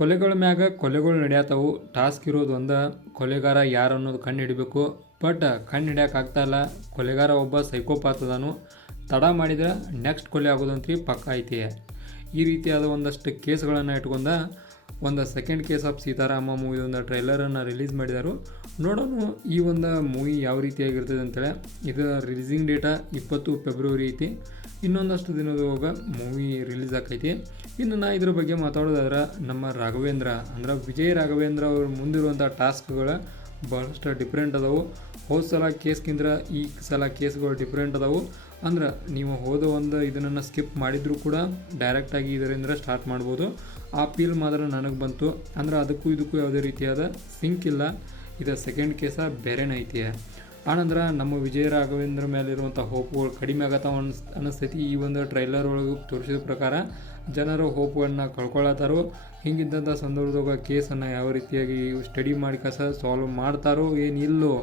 ಕೊಲೆಗಳ ಮ್ಯಾಗ ಕೊಲೆಗಳು ನಡೆಯತ್ತವು. ಟಾಸ್ಕ್ ಇರೋದು ಒಂದು ಕೊಲೆಗಾರ ಯಾರು ಅನ್ನೋದು ಕಂಡು ಹಿಡಿಬೇಕು. ಬಟ್ ಕಂಡು ಹಿಡಿಯೋಕೆ ಆಗ್ತಾಯಿಲ್ಲ. ಕೊಲೆಗಾರ ಒಬ್ಬ ಸೈಕೋಪಾತ್ ಅದಾನು. ತಡ ಮಾಡಿದ್ರೆ ನೆಕ್ಸ್ಟ್ ಕೊಲೆ ಆಗೋದಂತ್ರಿ ಪಕ್ಕ ಐತಿ. ಈ ರೀತಿಯಾದ ಒಂದಷ್ಟು ಕೇಸ್ಗಳನ್ನು ಇಟ್ಕೊಂಡ ಒಂದು second case of Sitarama movie ಒಂದು ಟ್ರೈಲರನ್ನು ರಿಲೀಸ್ ಮಾಡಿದರು. ನೋಡೋಣ ಈ ಒಂದು ಮೂವಿ ಯಾವ ರೀತಿಯಾಗಿರ್ತದೆ ಅಂತೇಳಿ. ಇದು ರಿಲೀಸಿಂಗ್ ಡೇಟಾ 20 ಫೆಬ್ರವರಿ ಐತಿ. ಇನ್ನೊಂದಷ್ಟು ದಿನದೊಳಗ ಮೂವಿ ರಿಲೀಸ್ ಆಕೈತಿ. ಇನ್ನು ನಾ ಇದ್ರ ಬಗ್ಗೆ ಮಾತಾಡೋದಾದ್ರೆ ನಮ್ಮ ರಾಘವೇಂದ್ರ ಅಂದ್ರೆ ವಿಜಯ್ ರಾಘವೇಂದ್ರ ಅವ್ರ ಮುಂದಿರುವಂಥ ಟಾಸ್ಕ್ಗಳು ಭಾಳಷ್ಟು ಡಿಫ್ರೆಂಟ್ ಅದಾವು. ಹೋದ ಸಲ ಕೇಸ್ಗಿಂತ ಈ ಸಲ ಕೇಸ್ಗಳು ಡಿಫ್ರೆಂಟ್ ಅದಾವು. ಅಂದ್ರೆ ನೀವು ಹೋದ ಒಂದು ಇದನ್ನು ಸ್ಕಿಪ್ ಮಾಡಿದರೂ ಕೂಡ ಡೈರೆಕ್ಟಾಗಿ ಇದರಿಂದ ಸ್ಟಾರ್ಟ್ ಮಾಡ್ಬೋದು. ಆ ಫೀಲ್ ಮಾತ್ರ ನನಗೆ ಬಂತು. ಅಂದ್ರೆ ಅದಕ್ಕೂ ಇದಕ್ಕೂ ಯಾವುದೇ ರೀತಿಯಾದ ಸಿಂಕ್ ಇಲ್ಲ. ಇದು ಸೆಕೆಂಡ್ ಕೇಸ ಬೇರೆನೇ ಐತಿ. ಆನಂದ್ರೆ ನಮ್ಮ ವಿಜಯ ರಾಘವೇಂದ್ರ ಮೇಲಿರುವಂಥ ಹೋಪ್ಗಳು ಕಡಿಮೆ ಆಗತ್ತಾವ ಅನ್ನಿಸ್ತೈತಿ. ಈ ಒಂದು ಟ್ರೈಲರ್ ಒಳಗೆ ತೋರಿಸಿದ ಪ್ರಕಾರ ಜನರು ಹೋಪ್ಗಳನ್ನ ಕಳ್ಕೊಳತ್ತಾರೋ. ಹಿಂಗಿದ್ದಂಥ ಸಂದರ್ಭದಾಗ ಕೇಸನ್ನು ಯಾವ ರೀತಿಯಾಗಿ ಸ್ಟಡಿ ಮಾಡಿ ಸಾಲ್ವ್ ಮಾಡ್ತಾರೋ ಏನಿಲ್ಲೋ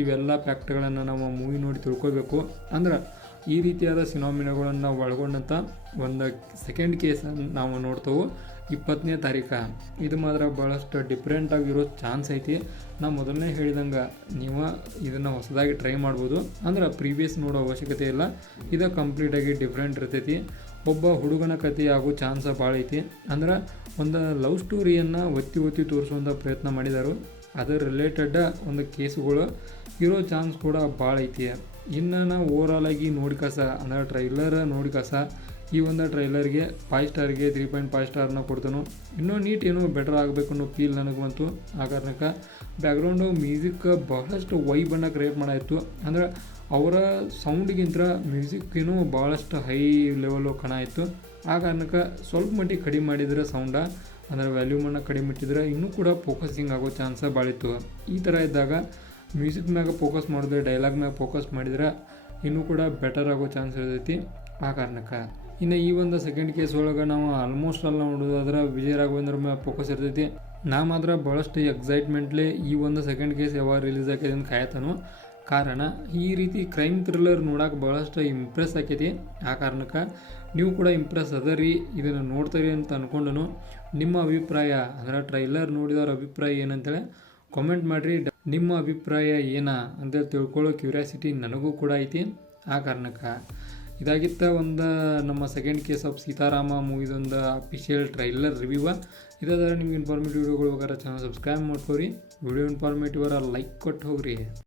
ಇವೆಲ್ಲ ಫ್ಯಾಕ್ಟ್ಗಳನ್ನು ನಾವು ಮೂವಿ ನೋಡಿ ತಿಳ್ಕೊಬೇಕು. ಅಂದ್ರೆ ಈ ರೀತಿಯಾದ ಸಿನಾಮಿನಾಗಳನ್ನು ಒಳಗೊಂಡಂಥ ಒಂದು ಸೆಕೆಂಡ್ ಕೇಸನ್ನು ನಾವು ನೋಡ್ತೇವೆ 20ನೇ ತಾರೀಕು. ಇದು ಮಾತ್ರ ಭಾಳಷ್ಟು ಡಿಫ್ರೆಂಟ್ ಆಗಿರೋ ಚಾನ್ಸ್ ಐತಿ. ನಾ ಮೊದಲನೇ ಹೇಳಿದಂಗೆ ನೀವು ಇದನ್ನು ಹೊಸದಾಗಿ ಟ್ರೈ ಮಾಡ್ಬೋದು. ಅಂದ್ರೆ ಪ್ರೀವಿಯಸ್ ನೋಡೋ ಅವಶ್ಯಕತೆ ಇಲ್ಲ. ಇದು ಕಂಪ್ಲೀಟಾಗಿ ಡಿಫ್ರೆಂಟ್ ಇರ್ತೈತಿ. ಒಬ್ಬ ಹುಡುಗನ ಕತೆ ಆಗೋ ಚಾನ್ಸ ಭಾಳ ಐತಿ. ಅಂದ್ರೆ ಒಂದು ಲವ್ ಸ್ಟೋರಿಯನ್ನು ಒತ್ತಿ ತೋರಿಸುವಂಥ ಪ್ರಯತ್ನ ಮಾಡಿದರು. ಅದರ ರಿಲೇಟೆಡ್ ಒಂದು ಕೇಸುಗಳು ಇರೋ ಚಾನ್ಸ್ ಕೂಡ ಭಾಳ ಐತಿ. ಇನ್ನು ನಾವು ಓವರಾಲಾಗಿ ಅಂದ್ರೆ ಟ್ರೈಲರ್ ಈ ಒಂದು ಟ್ರೈಲರ್ಗೆ 5 ಸ್ಟಾರ್ಗೆ 3.5 ಸ್ಟಾರ್ನ ಕೊಡ್ತಾನು. ಇನ್ನೂ ನೀಟ್ ಏನೋ ಬೆಟರ್ ಆಗಬೇಕು ಅನ್ನೋ ಫೀಲ್ ನನಗೆ ಬಂತು. ಆ ಕಾರಣಕ್ಕೆ ಬ್ಯಾಕ್ಗ್ರೌಂಡು ಮ್ಯೂಸಿಕ್ ಬಹಳಷ್ಟು ವೈಬನ್ನು ಕ್ರಿಯೇಟ್ ಮಾಡಾಯಿತು. ಅಂದ್ರೆ ಅವರ ಸೌಂಡ್ಗಿಂತ ಮ್ಯೂಸಿಕ್ಕಿನೂ ಭಾಳಷ್ಟು ಹೈ ಲೆವೆಲ್ಲು ಕಾಣಾಯಿತು. ಆ ಕಾರಣಕ್ಕೆ ಸ್ವಲ್ಪ ಮಟ್ಟಿಗೆ ಕಡಿಮೆ ಮಾಡಿದರೆ ಸೌಂಡ ಅಂದರೆ ವ್ಯಾಲ್ಯೂಮನ್ನು ಕಡಿಮೆ ಇಟ್ಟಿದ್ರೆ ಇನ್ನೂ ಕೂಡ ಫೋಕಸಿಂಗ್ ಆಗೋ ಚಾನ್ಸ ಭಾಳಿತ್ತು. ಈ ಥರ ಇದ್ದಾಗ ಮ್ಯೂಸಿಕ್ ಮ್ಯಾಗ ಫೋಕಸ್ ಮಾಡಿದ್ರೆ ಡೈಲಾಗ್ ಮ್ಯಾಗ ಫೋಕಸ್ ಮಾಡಿದ್ರೆ ಇನ್ನೂ ಕೂಡ ಬೆಟರ್ ಆಗೋ ಚಾನ್ಸ್ ಇರ್ತೈತಿ. ಆ ಕಾರಣಕ್ಕೆ ಇನ್ನು ಈ ಒಂದು ಸೆಕೆಂಡ್ ಕೇಸ್ ಒಳಗೆ ನಾವು ಆಲ್ಮೋಸ್ಟ್ ಎಲ್ಲ ನೋಡೋದಾದ್ರೆ ವಿಜಯ ರಾಘವೇಂದ್ರ ಮ್ಯಾಗ ಫೋಕಸ್ ಇರ್ತೈತಿ. ನಾ ಮಾತ್ರ ಭಾಳಷ್ಟು ಎಕ್ಸೈಟ್ಮೆಂಟ್ಲಿ ಈ ಒಂದು ಸೆಕೆಂಡ್ ಕೇಸ್ ಯಾವಾಗ ರಿಲೀಸ್ ಆಕೈತಿ ಅಂತ ಕಾಯ್ತಾನು. ಕಾರಣ ಈ ರೀತಿ ಕ್ರೈಮ್ ಥ್ರಿಲ್ಲರ್ ನೋಡೋಕೆ ಭಾಳಷ್ಟು ಇಂಪ್ರೆಸ್ ಆಕೈತಿ. ಆ ಕಾರಣಕ್ಕೆ ನೀವು ಕೂಡ ಇಂಪ್ರೆಸ್ ಅದರಿ ಇದನ್ನು ನೋಡ್ತೀರಿ ಅಂತ ಅಂದ್ಕೊಂಡು ನಿಮ್ಮ ಅಭಿಪ್ರಾಯ ಅಂದರೆ ಟ್ರೈಲರ್ ನೋಡಿದವ್ರ ಅಭಿಪ್ರಾಯ ಏನಂತೇಳಿ ಕಾಮೆಂಟ್ ಮಾಡಿರಿ. ನಿಮ್ಮ ಅಭಿಪ್ರಾಯ ಏನ ಅಂತೇಳಿ ತಿಳ್ಕೊಳ್ಳೋ ಕ್ಯೂರಿಯಾಸಿಟಿ ನನಗೂ ಕೂಡ ಐತಿ. ಆ ಕಾರಣಕ್ಕೆ ಇದಾಗಿತ್ತ ಒಂದು ನಮ್ಮ ಸೆಕೆಂಡ್ ಕೇಸ್ ಆಫ್ ಸೀತಾರಾಮ ಮೂವಿದೊಂದು ಅಫಿಷಿಯಲ್ ಟ್ರೈಲರ್ ರಿವ್ಯೂವ. ಇದಾದ್ರೆ ನಿಮ್ಗೆ ಇನ್ಫಾರ್ಮೇಟಿವ್ ವಿಡಿಯೋಗಳು ಬೇಕಾದ್ರೆ ಚಾನಲ್ ಸಬ್ಸ್ಕ್ರೈಬ್ ಮಾಡ್ಕೊರಿ. ವಿಡಿಯೋ ಇನ್ಫಾರ್ಮೇಟಿವ್ ಲೈಕ್ ಕೊಟ್ಟು ಹೋಗ್ರಿ.